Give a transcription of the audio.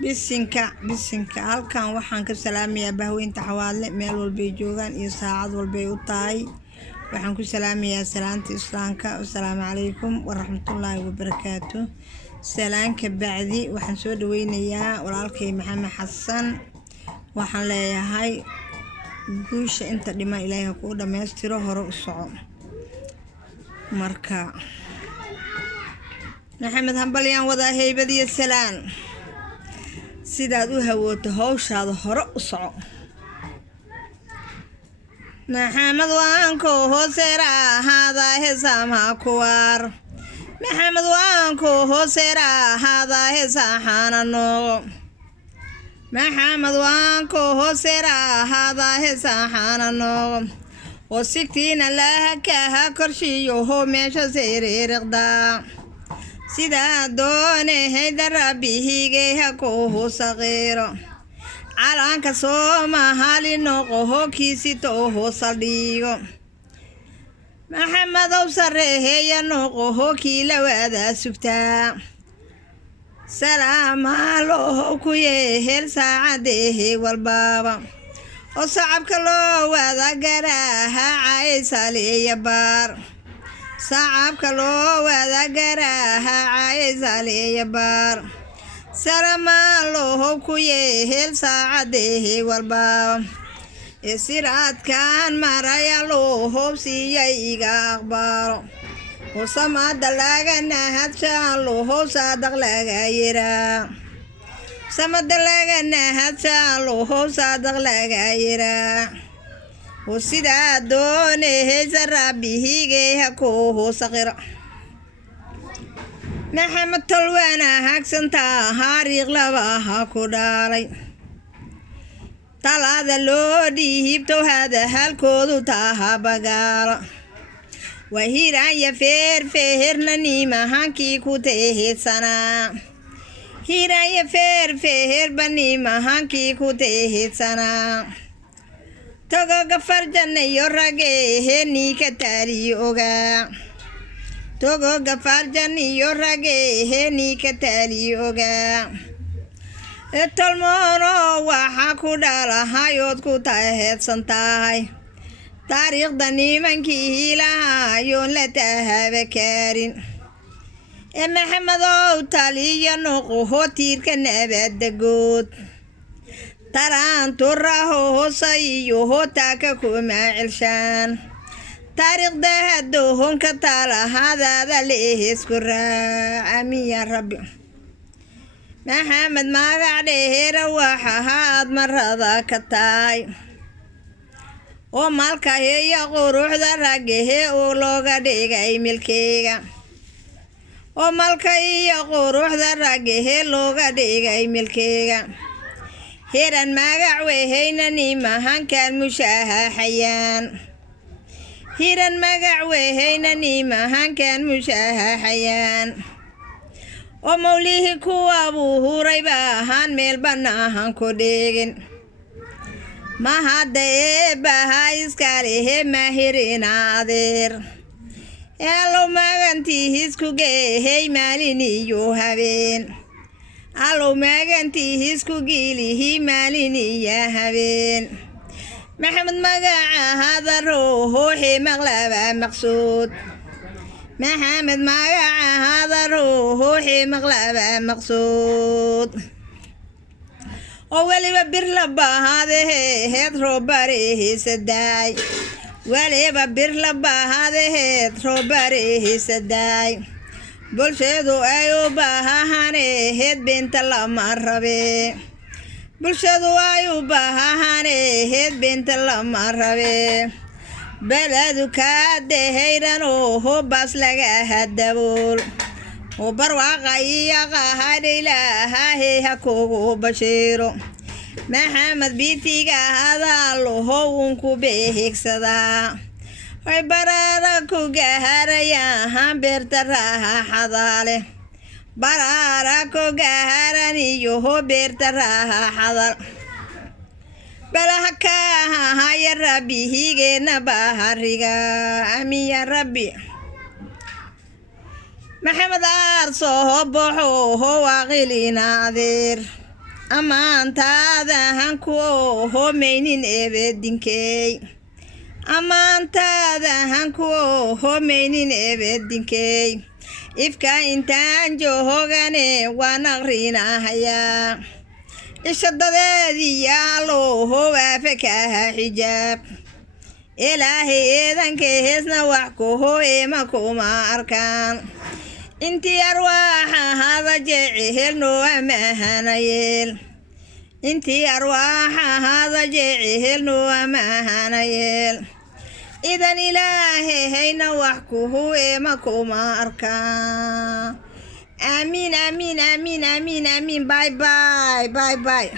bisinka halkan waxaan ka salaamayaa bahweynta xawaadle meel walbay joogaan iyo saacad walbay u tahay. waxaan ku salaamayaa salaanta islaamka. Assalaamu calaykum waraxmatullaahi wabarakaatuh. salaanka bacdi waxaan soo dhaweynayaa walaalkay maxamed xasan. waxaan leeyahay guusha inta dhima ilaahay ku dhameystiro, hore u soco. marka maxamed hambalyaan wadaa heybad iyo salaan, sidaad u hawooto hawshaada hore u soco. maxamed waan ku hooseera hada heesama kuwar, maxamed waan ku hooseera hada heesaxana noogo, maxamed waan ku hooseera hada heesaxana noogo. وسكتين الله كها كرشيو هو ماشا سيري رغدا سيدا دوني هيدا ربي هيجيها كوهو صغيرو علانك صوما هالي نوغو كيسي توهو صليو محمد وصره هي نوغو كيلا وادا سكتا سلام الله كويه هير ساعده والبابا وصعبك لو وذا قراها عايسة لي بار، صعبك لو وذا قراها عايسة لي بار. سلام الله كويه ساعده والباب السيرات كان مرايا له بسيئيغا أخبار وصمد لغا نهد شان له صادق لغا يرا سمد لغا نهد شان له صادق لغا يرا وسيدا دوني هزر ربيه كوه صغير محمد تلوانا هاكسنتا هاريغ لباها كودالي talaada loo dhiibto hada halkoodu taha bagaala wahiraya feerfeherna nimahankii ku teehedsanaa hiraya feerfeherba nimahankii ku teehedsanaa togoga farjanayo rageehe niika taaliyi ogaa togoga farjaniyo rageehe niika taaliyi ogaa tolmoono waxaa ku dhalahayood ku taheedsan tahay taariikhda nimankii lahayoon la tahaba kaarin maxamedow taliya noqoho tiirka nabadagood taraanturaho hoosayiyo hotaaka kuma celshaan taariikhda hadohonka talahadaada leehesku raacamin yaa rabbi maxamed magac dheera waxahaad marada ka tahay oo maalkaheeya quruxda ragahe oo looga dhigay milkeyga oo malka iyo quruxda ragahe looga dhigay milkeyga hiran magac weheyna nimahankan mushaahaxayaan hiran magac weheyna nimahankan mushaahaxayaan oo mawlihii kuwa buu huray ba ahaan meel banaahan ku dhigin ma hadda eebbaha iskalehe mahirina adeer allow magantihisku geehey maalin iyo habeen allow magantihisku giilihi maalin iyo habeen maxamed magaca hada ruuxi maqlaba maqsuud maxamed magaca hada ruuxi maqlaba maqsuud oo weliba bir la baahadahe heed roobarehiisadaay weliba bir la baahadaheed roobarehiisadaay bulshadu ay u baahahane heed beenta lama rabe bulshadu ay u baahahane heed beenta lama rabe baladu kaadehayran oo hobaas laga hadabool oo barwaaqa iyo qahadha ilaahahe ha kugu bashiiro maxamed biitiga hadaaloho unku beehigsadaa way baraara ku gaharayaan beerta raaxadaale baraara ku gaharan iyo beerta raaxadal balaha kaaha ya rabbi higeena bahariga amin ya rabbi maxamed aarso boxo ho waaqilina adeer ammaantaada hanku homaynin eebedinkey ammaantaada hanku homaynin eebedinkey ifka intaan joogane waan aqrinahayaa ishadadeedii yaalo howaafakaha xijaab ilaahay eedankay heesna wax ku hooyema kuma arkaan intii arwaaxa hada jeeci helnoo amaahanayeel intii arwaaxa hada jeeci helnoo amaahanayeel idan ilaahay hayna wax ku hooyema kuma arkaan amiin amiin amiin amiin amiin bye bye bye bye